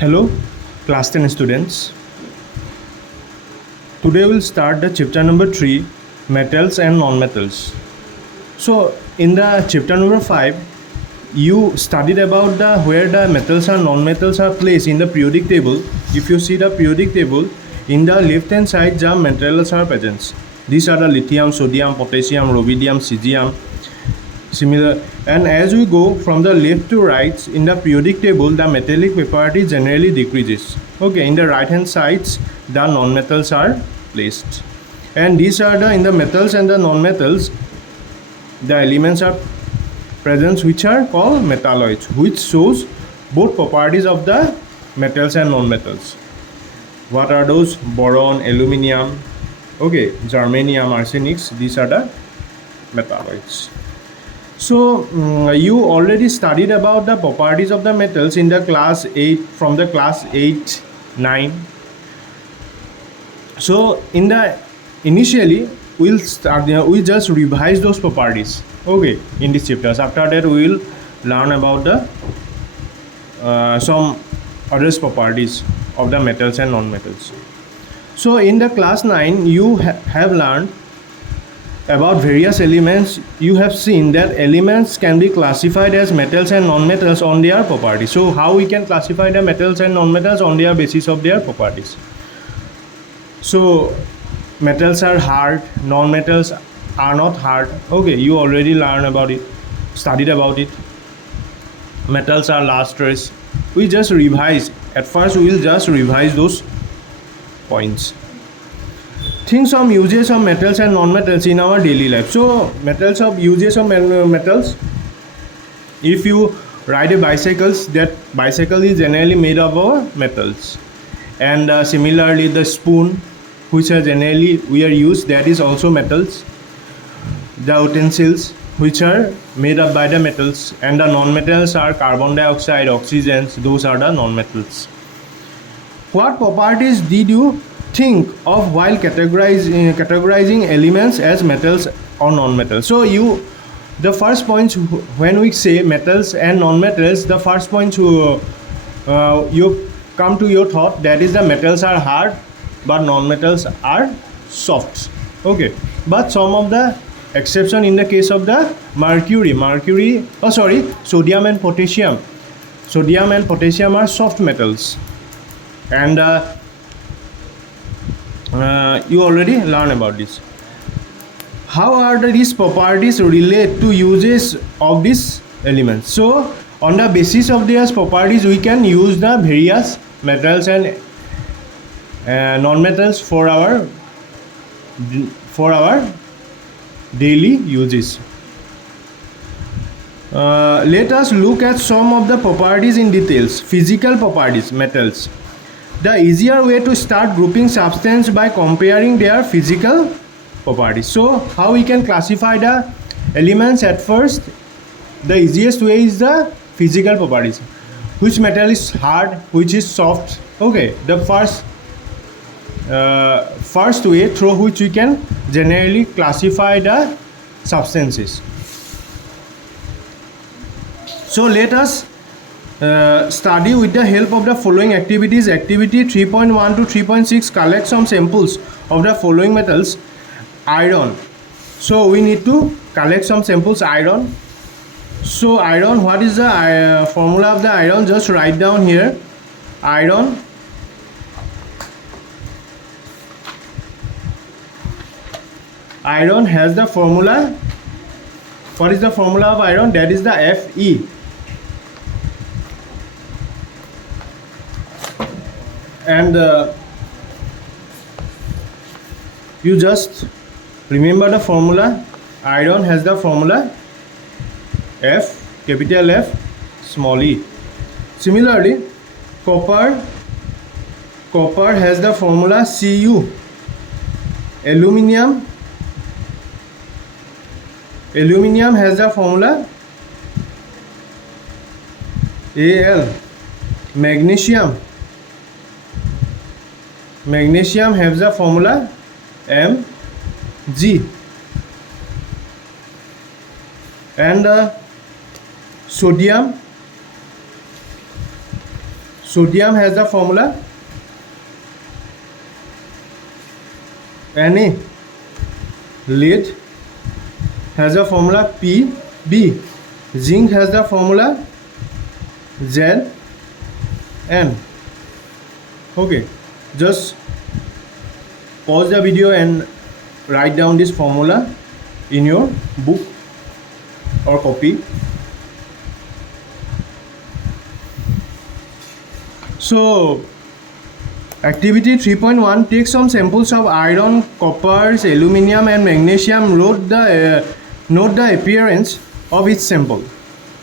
Hello, class 10 students. Today we'll start the chapter number 3, metals and non-metals. So in the chapter number 5, you studied about where the metals and non-metals are placed in the periodic table. If you see the periodic table, in the left hand side the metals are present. These are the lithium, sodium, potassium, rubidium, cesium. Similar, and as we go from the left to right in the periodic table, the metallic property generally decreases. Okay, in the right hand sides the non-metals are placed, and these are the in the metals and the non-metals the elements are present which are called metalloids, which shows both properties of the metals and non-metals. What are those? Boron, aluminium, okay, germanium, arsenics. These are the metalloids. So you already studied about the properties of the metals in the class 8, from the class 8, 9. So in the initially we'll we just revise those properties, okay, in these chapters. After that we will learn about the some other properties of the metals and non-metals. So in the class 9 you have learned about various elements. You have seen that elements can be classified as metals and non-metals on their properties. So how we can classify the metals and non-metals on their basis of their properties? So metals are hard, non-metals are not hard. Okay, you already learned about it, studied about it. Metals are lustrous. We just revise. At first we will just revise those points. Think some uses of metals and non-metals in our daily life. So metals of uses of metals. If you ride a bicycle, that bicycle is generally made up of metals. And similarly the spoon, which are generally we are used, that is also metals. The utensils, which are made up by the metals, and the non-metals are carbon dioxide, oxygens. Those are the non-metals. What properties did you think of while categorizing elements as metals or non-metals? So the first point when we say metals and non-metals, the first point you come to your thought, that is the metals are hard but non-metals are soft. Okay, but some of the exception in the case of the sodium and potassium. Sodium and potassium are soft metals, and you already learned about this. How are these properties relate to uses of these elements? So on the basis of their properties we can use the various metals and non-metals for our daily uses. Let us look at some of the properties in details. Physical properties, metals. The easier way to start grouping substance by comparing their physical properties. So how we can classify the elements at first? The easiest way is the physical properties. Which metal is hard, which is soft. Okay, the first way through which we can generally classify the substances. So let us study with the help of the following activities. Activity 3.1 to 3.6, collect some samples of the following metals. Iron. So we need to collect some samples. Iron. So iron, what is the formula of the iron? Just write down here. Iron has the formula. What is the formula of iron? That is the Fe. And you just remember the formula. Iron has the formula F, capital F, small e. Similarly, copper has the formula Cu. Aluminium has the formula Al. Magnesium has the formula Mg. And sodium Sodium has the formula Na. Lead has the formula Pb. Zinc has the formula Zn. Okay, just pause the video and write down this formula in your book or copy. So activity 3.1, take some samples of iron, copper, aluminum and magnesium. Note the appearance of each sample.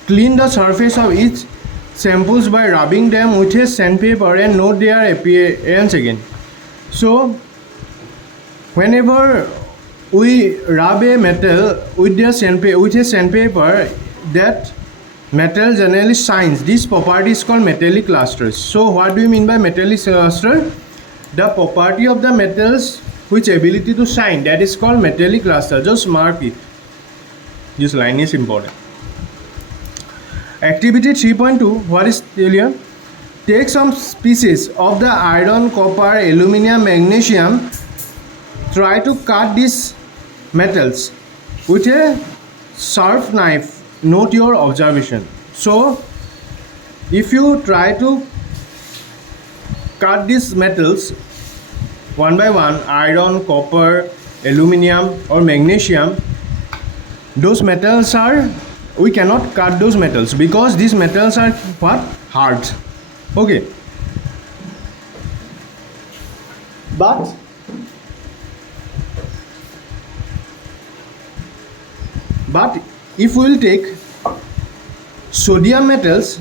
Clean the surface of each samples by rubbing them with a sandpaper and note their appearance again. So whenever we rub a metal with a sandpaper, that metal generally shines. This property is called metallic lusters. So what do you mean by metallic luster? The property of the metals which ability to shine, that is called metallic luster. Just mark it. This line is important. Activity 3.2, what is here? Take some pieces of the iron, copper, aluminum, magnesium. Try to cut these metals with a sharp knife. Note your observation. So if you try to cut these metals one by one, iron, copper, aluminum or magnesium, those metals are, we cannot cut those metals because these metals are what? Hard. Okay. But if we will take sodium metals,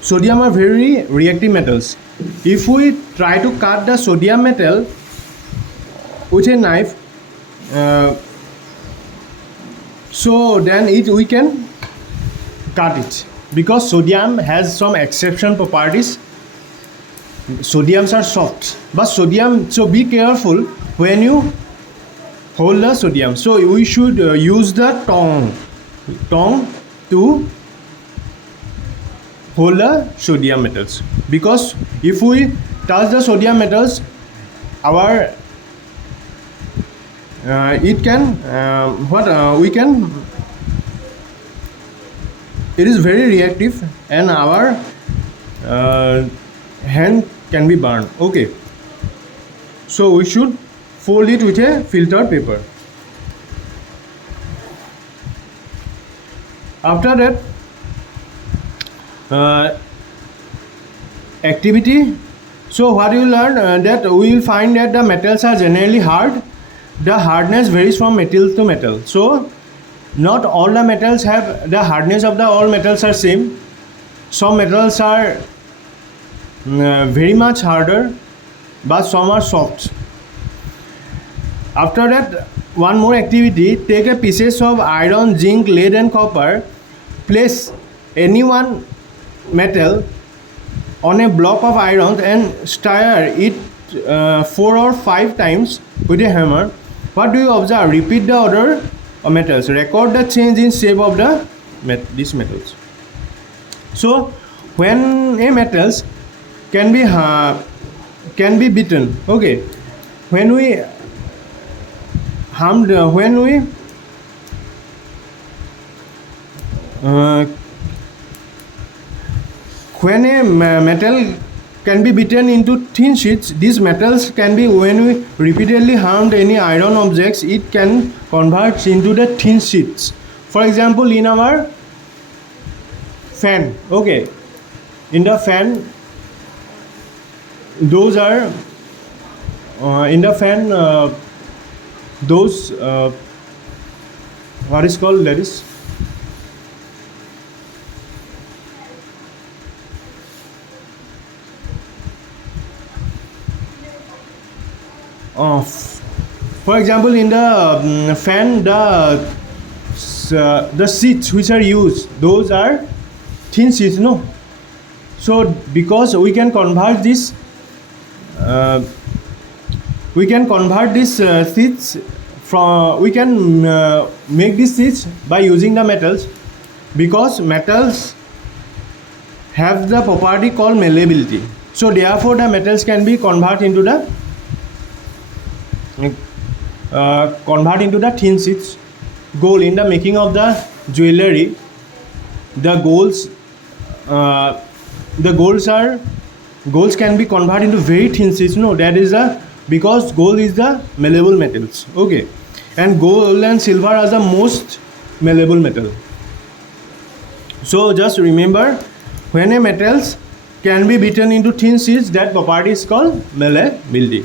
sodium are very reactive metals. If we try to cut the sodium metal with a knife, so then we can cut it because sodium has some exception properties. Sodiums are soft, but sodium, so be careful when you hold the sodium. So we should use the tongue to hold the sodium metals, because if we touch the sodium metals, our it can it is very reactive and our hand can be burned. Okay, so we should fold it with a filtered paper. After that, activity, so what you learn, that we will find that the metals are generally hard. The hardness varies from metal to metal. So not all the metals have the hardness of the all metals are same. Some metals are very much harder, but some are soft. After that, one more activity, take a pieces of iron, zinc, lead and copper, place any one metal on a block of iron and stir it 4 or 5 times with a hammer. What do you observe? Repeat the order of metals. Record the change in shape of these metals. So when a metals can be beaten, okay, when we when a metal can be beaten into thin sheets, these metals can be, when we repeatedly harmed any iron objects, it can convert into the thin sheets. For example, in our fan, okay, in the fan, those are in the fan, those what is called, that is for example, in the fan, the sheets which are used, those are thin sheets, no? So because we can convert this sheets from, we can make these sheets by using the metals, because metals have the property called malleability. So therefore the metals can be converted into the thin sheets. Gold, in the making of the jewelry, the golds can be converted into very thin sheets. No, that is because gold is the malleable metals. Okay, and gold and silver are the most malleable metal. So just remember, when a metals can be beaten into thin sheets, that property is called malleability.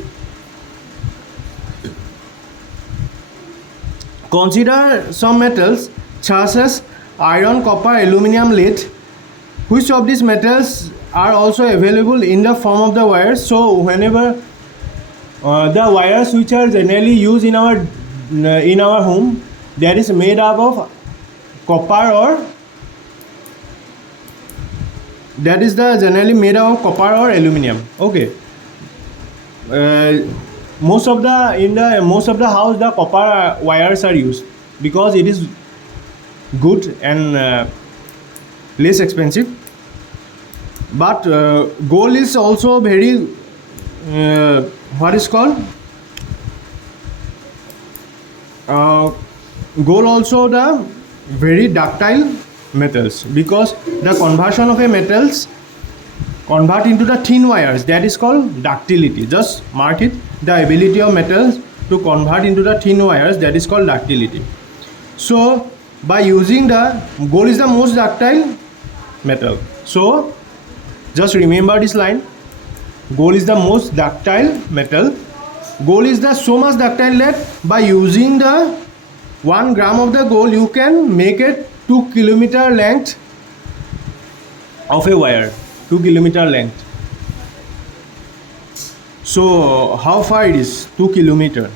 Consider some metals such as iron, copper, aluminum, lead. Which of these metals are also available in the form of the wires? So whenever the wires which are generally used in our home, that is made up of copper, or that is the generally made up of copper or aluminum. Okay. Most of the house, the copper wires are used because it is good and less expensive. But gold is also very gold also the very ductile metals, because the conversion of a metals convert into the thin wires, that is called ductility. Just mark it, the ability of metals to convert into the thin wires, that is called ductility. So by using the gold is the most ductile metal. So just remember this line, gold is the most ductile metal. Gold is the so much ductile that by using the 1 gram of the gold you can make a 2 kilometer length of a wire. 2 kilometer length. So how far it is? 2 kilometer.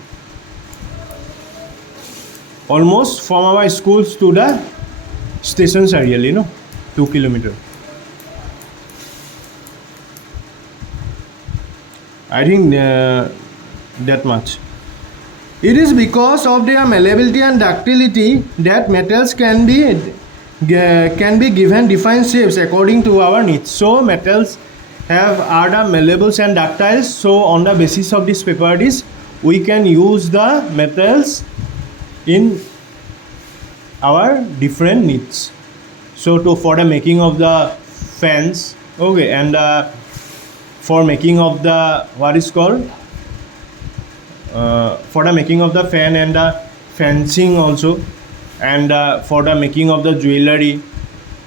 Almost from our schools to the stations are really, 2 kilometer. I think that much. It is because of their malleability and ductility that metals can be given defined shapes according to our needs. So metals are the malleables and ductiles. So on the basis of these properties, we can use the metals in our different needs. So for the making of the fans, okay, and for making of the for the making of the fan and the fencing also, and for the making of the jewelry.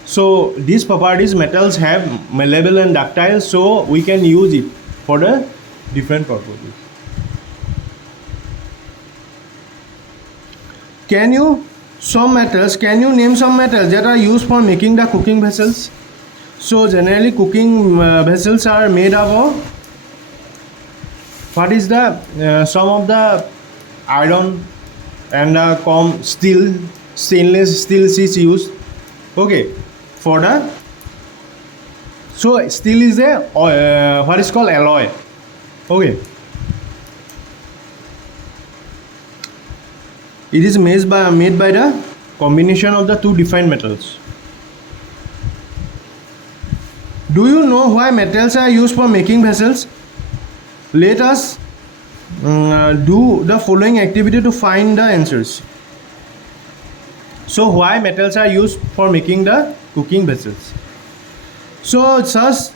So these properties metals have malleable and ductile, so we can use it for the different purposes. Can you name some metals that are used for making the cooking vessels? So generally cooking vessels are made up of some of the iron and stainless steel is used. Okay, for the so steel is a alloy. Okay, it is made by the combination of the two different metals. Do you know why metals are used for making vessels? Let us do the following activity to find the answers. So why metals are used for making the cooking vessels? So just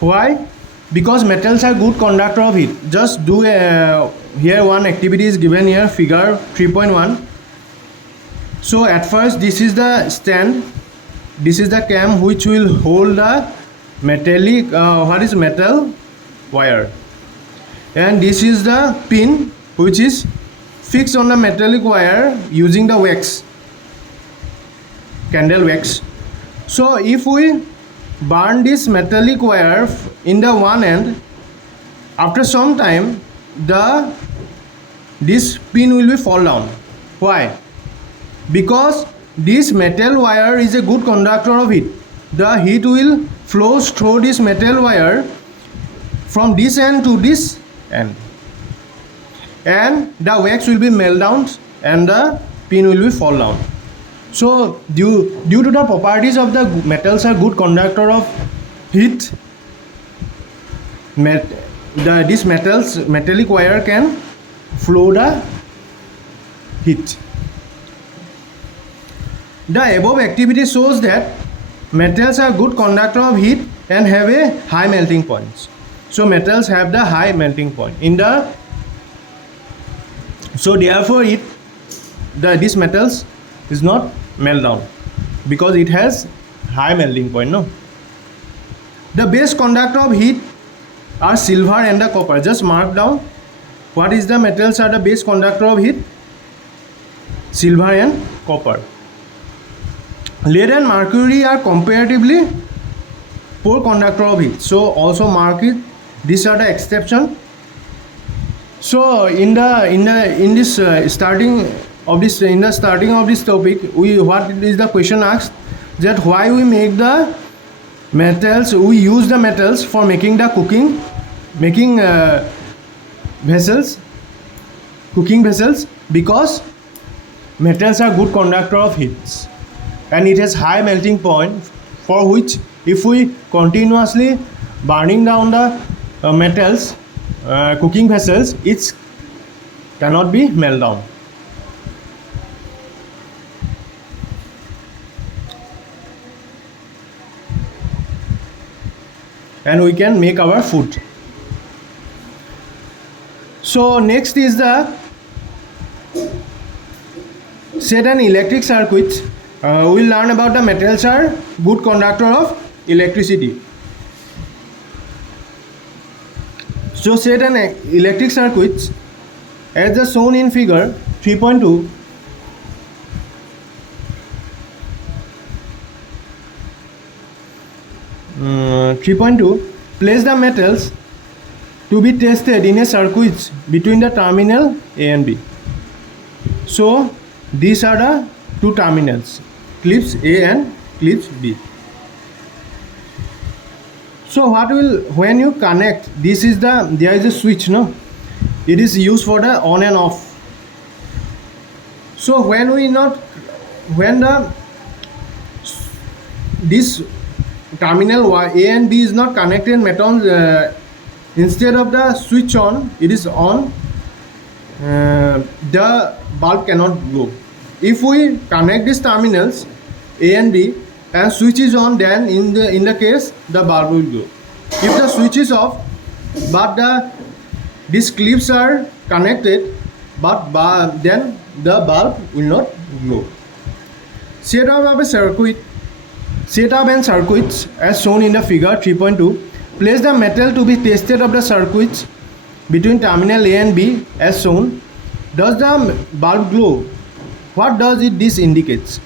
why? Because metals are good conductor of heat. Just do here one activity is given here, figure 3.1. So at first this is the stand, this is the cam which will hold the metallic metal wire, and this is the pin which is fixed on the metallic wire using the wax, candle wax. So if we burn this metallic wire in the one end, after some time this pin will be fall down. Why? Because this metal wire is a good conductor of heat. The heat will flow through this metal wire from this end to this end, and the wax will be melt down and the pin will be fall down. So due to the properties of the metals are good conductor of heat, this metallic wire can flow the heat. The above activity shows that metals are good conductor of heat and have a high melting point. So metals have the high melting point so therefore this metals is not melt down because it has high melting point. No. The best conductor of heat are silver and the copper. Just mark down what is the metals are the best conductor of heat. Silver and copper. Lead and mercury are comparatively poor conductor of heat. So also mark it. These are the exception. So in the starting of this topic, what is the question asked, that why we make the metals, we use the metals for making the cooking vessels, because metals are good conductor of heat and it has high melting point, for which if we continuously burning down the metals, cooking vessels, it cannot be melt down. And we can make our food. So next is the set an electric circuit. We'll learn about the metals are good conductor of electricity. So set an electric circuit as shown in figure 3.2. Place the metals to be tested in a circuit between the terminal A and B. So these are the two terminals, clips A and clips B. So when you connect, there is a switch, no? It is used for the on and off. So this terminal A and B is not connected metal, instead of the switch on, it is on, the bulb cannot glow. If we connect these terminals A and B and switch is on, then in the case the bulb will glow. If the switch is off but these clips are connected, then the bulb will not glow. Setup and circuits as shown in the figure 3.2. Place the metal to be tested of the circuits between terminal A and B as shown. Does the bulb glow? What does this indicates?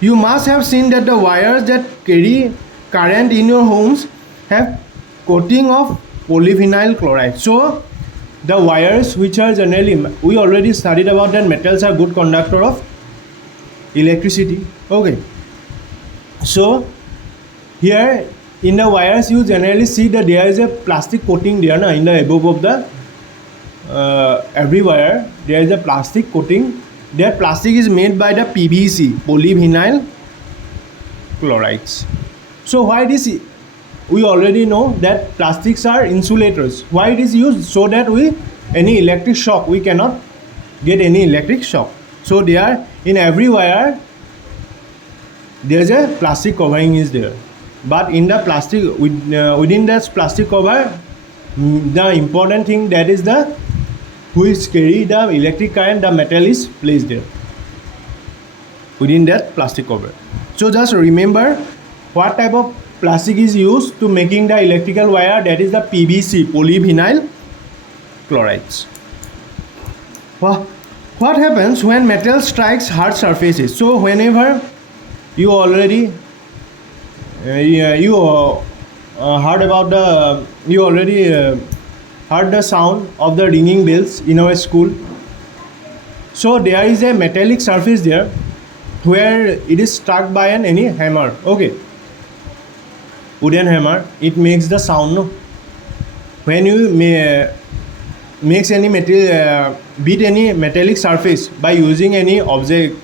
You must have seen that the wires that carry current in your homes have coating of polyvinyl chloride. So the wires which are generally, we already studied about that metals are good conductor of electricity. Okay. So here in the wires you generally see that there is a plastic coating there, in the above of the every wire there is a plastic coating. That plastic is made by the PVC, polyvinyl chlorides. So why this? We already know that plastics are insulators. Why it is used? So that any electric shock, we cannot get any electric shock. So there in every wire there is a plastic covering is there. But in the plastic, within that plastic cover, the important thing that is which carry the electric current, the metal is placed there within that plastic cover. So just remember what type of plastic is used to making the electrical wire, that is the PVC, polyvinyl chlorides. What happens when metal strikes hard surfaces? So whenever you already heard the sound of the ringing bells in our school. So there is a metallic surface there where it is struck by any hammer. Okay, wooden hammer, it makes the sound, no? When you makes any material beat any metallic surface by using any object,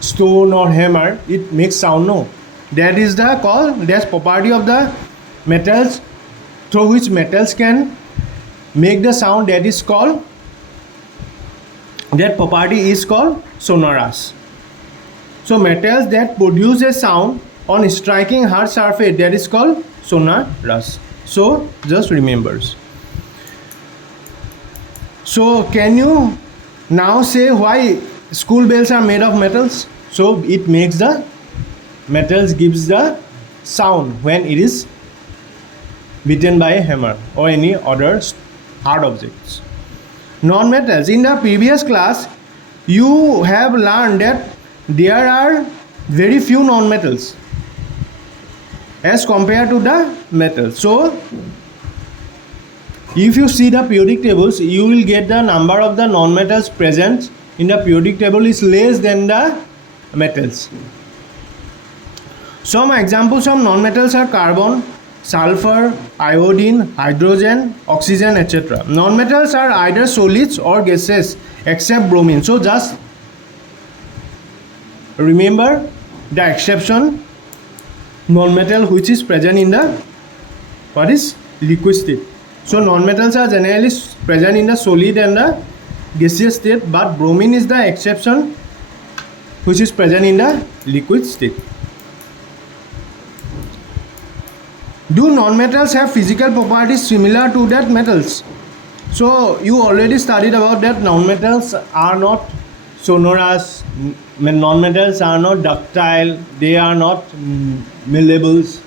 stone or hammer, it makes sound, no? That is that's property of the metals, through which metals can make the sound, that is called, that property is called sonorous. So metals that produce a sound on striking hard surface, that is called sonorous. So just remember. So can you now say why school bells are made of metals? So it makes the metals gives the sound when it is beaten by a hammer or any other hard objects. Non-metals. In the previous class, you have learned that there are very few non-metals as compared to the metals. So if you see the periodic tables, you will get the number of the non-metals present in the periodic table is less than the metals. Some examples of non-metals are carbon, sulfur, iodine, hydrogen, oxygen, etc. Non-metals are either solids or gases except bromine. So just remember the exception non-metal which is present in the what is liquid state. So non-metals are generally present in the solid and the gaseous state, but bromine is the exception which is present in the liquid state. Do non-metals have physical properties similar to that metals? So you already studied about that non-metals are not sonorous, non-metals are not ductile, they are not malleables.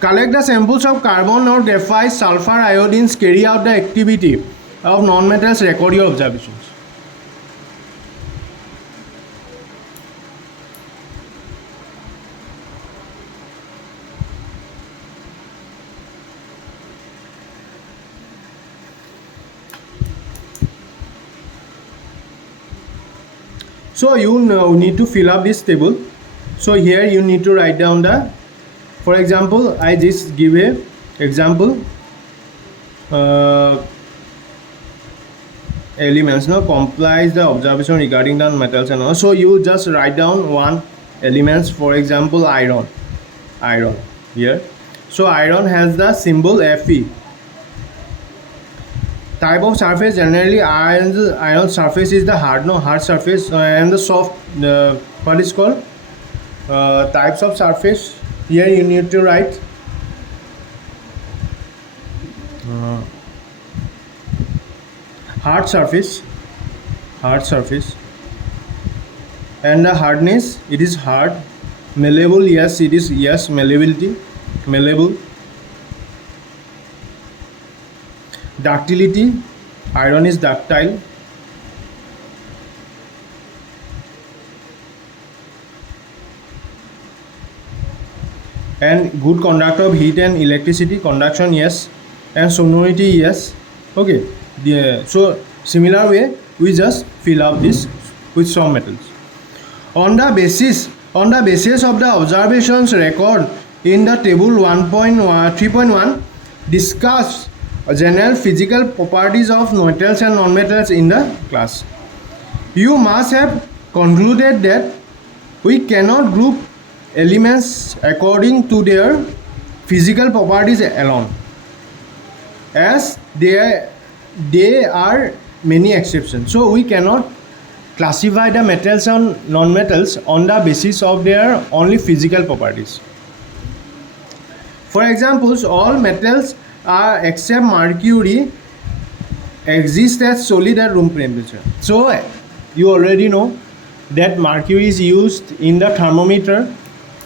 Collect the samples of carbon or graphite, sulfur, iodines, carry out the activity of non-metals, record your observations. So you need to fill up this table. So here you need to write down the, for example, I just give a example elements complies the observation regarding the metals and all. So you just write down one elements, for example iron here. So iron has the symbol Fe. Type of surface, generally iron surface is the hard surface, and the soft what is called types of surface. Here you need to write hard surface, and the hardness, it is hard. Malleable, yes, it is, yes, malleability, malleable. Ductility, iron is ductile. And good conductor of heat and electricity, conduction, yes, and sonority, yes. Okay, so similar way we just fill up this with some metals. On the basis of the observations record in the table 3.1, discuss general physical properties of metals and non-metals in the class. You must have concluded that we cannot group elements according to their physical properties alone, as there are many exceptions. So we cannot classify the metals and non-metals on the basis of their only physical properties. For example, all metals are except mercury exist as solid at room temperature. So you already know that mercury is used in the thermometer,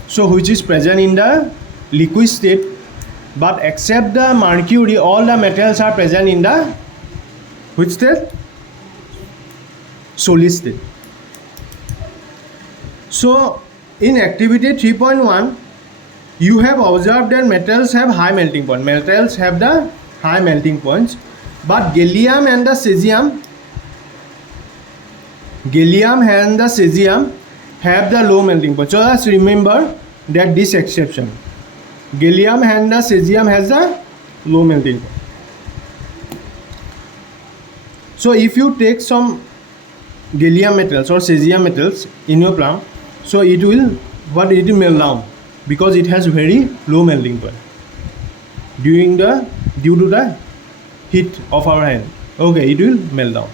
so which is present in the liquid state, but except the mercury, all the metals are present in the which state? Solid state. So in activity 3.1, you have observed that metals have high melting point. Metals have the high melting points, but gallium and the cesium have the low melting point. So let's remember that this exception. Gallium and the cesium has the low melting point. So if you take some gallium metals or cesium metals in your palm, so it will melt down because it has very low melting point. due to the heat of our hand. Okay, it will melt down.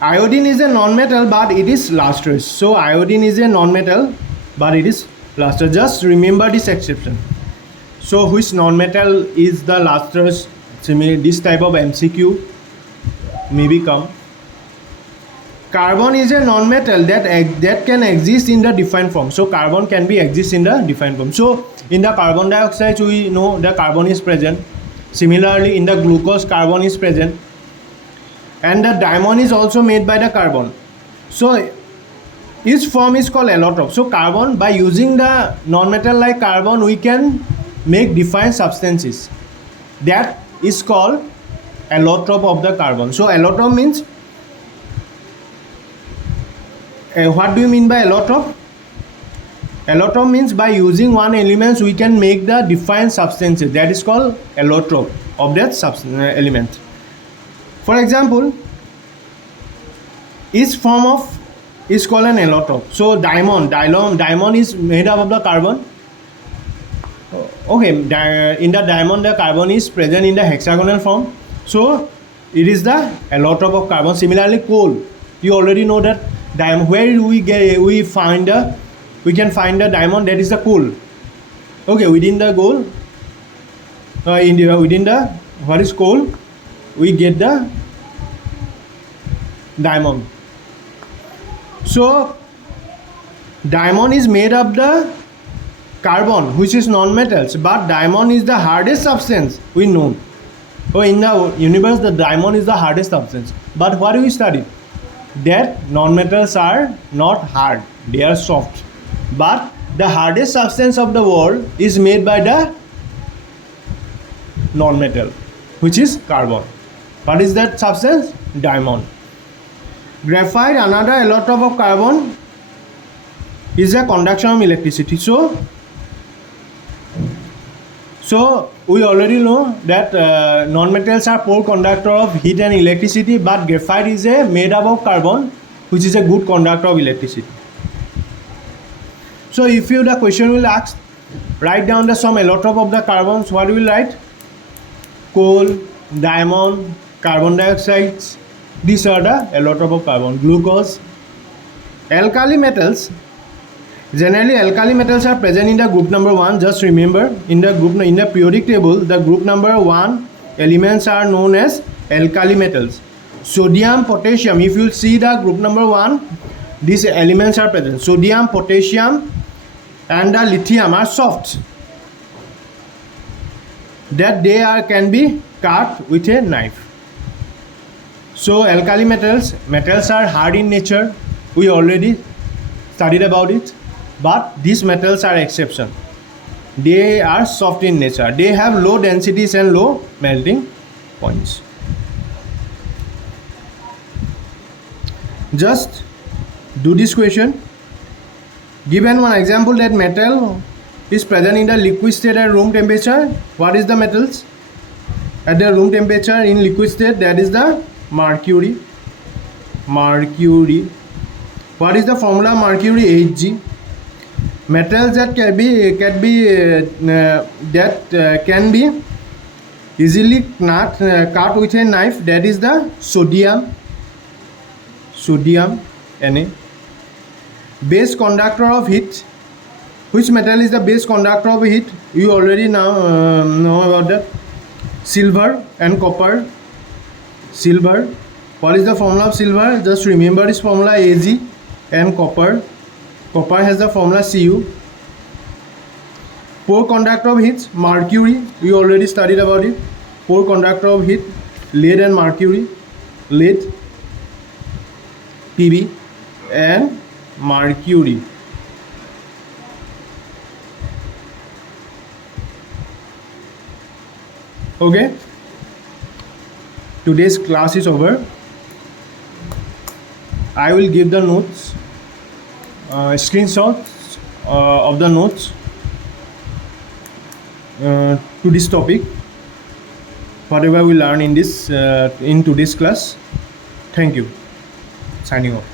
Iodine is a non-metal, but it is lustrous. So iodine is a non-metal, but it is lustrous. Just remember this exception. So which non-metal is the lustrous? This type of MCQ maybe come. Carbon is a non-metal that can exist in the defined form. So carbon can be exist in the defined form. So in the carbon dioxide, we know the carbon is present. Similarly, in the glucose, carbon is present. And the diamond is also made by the carbon. So each form is called allotrope. So carbon, by using the non-metal like carbon, we can make defined substances. That is called allotrope of the carbon. So allotrope means, what do you mean by allotrope? Allotrope means by using one element we can make the defined substances. That is called allotrope of that element. For example, each form of is called an allotrope. So diamond is made up of the carbon. Okay, in the diamond the carbon is present in the hexagonal form. So it is the allotrope of carbon. Similarly, coal, you already know that diamond, where we can find the diamond, that is the coal. Okay, within the coal, within the what is coal, we get the diamond. So diamond is made of the carbon, which is non-metals, but diamond is the hardest substance we know. So in the universe, the diamond is the hardest substance. But what do we study? That non-metals are not hard, they are soft. But the hardest substance of the world is made by the non-metal, which is carbon. What is that substance? Diamond. Graphite, another allotrope of carbon, is a conduction of electricity. So we already know that non-metals are poor conductor of heat and electricity, but graphite is a made up of carbon, which is a good conductor of electricity. So if the question will ask, write down the some allotrope of the carbons, what will write? Coal, diamond, carbon dioxide. These are the allotrope of carbon. Glucose. Alkali metals. Generally, alkali metals are present in the group number 1. Just remember, in the periodic table, the group number 1 elements are known as alkali metals. Sodium, potassium. If you see the group number 1, these elements are present. Sodium, potassium, and the lithium are soft. That they can be cut with a knife. So alkali metals are hard in nature. We already studied about it. But these metals are exception. They are soft in nature. They have low densities and low melting points. Just do this question. Given one example that metal is present in the liquid state at room temperature. What is the metals? At the room temperature in liquid state, that is the mercury. Mercury. What is the formula? Mercury Hg. Metals that can be easily cut with a knife, that is the sodium Na. Base conductor of heat. Which metal is the base conductor of heat? You already now know about that. Silver and copper. Silver. What is the formula of silver? Just remember this formula, Ag. And copper. Copper has the formula Cu. Poor conductor of heat, mercury. We already studied about it. Poor conductor of heat, lead and mercury. Lead, Pb, and mercury. Okay. Today's class is over. I will give the notes. Screenshots of the notes to this topic, whatever we learn in today's class. Thank you. Signing off.